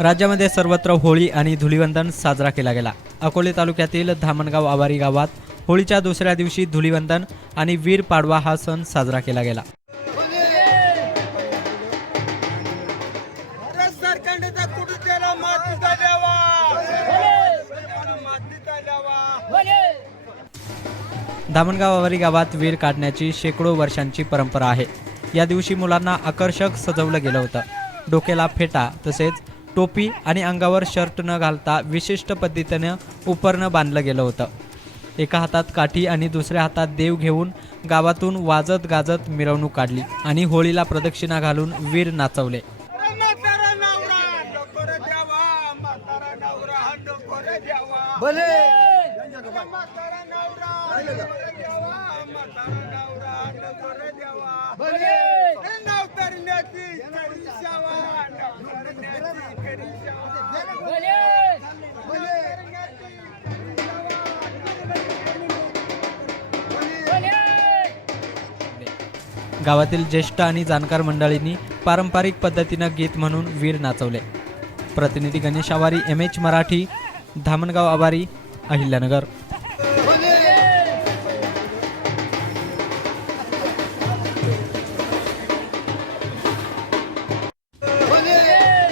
राज्यामध्ये सर्वत्र होळी आणि धुलिवंदन साजरा केला गेला. अकोले तालुक्यातील धामणगाव आवारी गावात होळीच्या दुसऱ्या दिवशी धुलिवंदन आणि वीर पाडवा हा सण साजरा केला गेला. धामणगाव आवारी गावात वीर काढण्याची शेकडो वर्षांची परंपरा आहे. या दिवशी मुलांना आकर्षक सजवलं गेलं होतं. डोक्याला फेटा तसेच टोपी आणि अंगावर शर्ट न घालता विशिष्ट पद्धतीनं उपरणं बांधलं गेलं होतं. एका हातात काठी आणि दुसऱ्या हातात देव घेऊन गावातून वाजत गाजत मिरवणूक काढली आणि होळीला प्रदक्षिणा घालून वीर नाचवले. गावातील ज्येष्ठ आणि जाणकार मंडळींनी पारंपरिक पद्धतीनं गीत म्हणून वीर नाचवले. प्रतिनिधी गणेश आवारी एम एच मराठी धामणगाव आवारी अहिल्यानगर.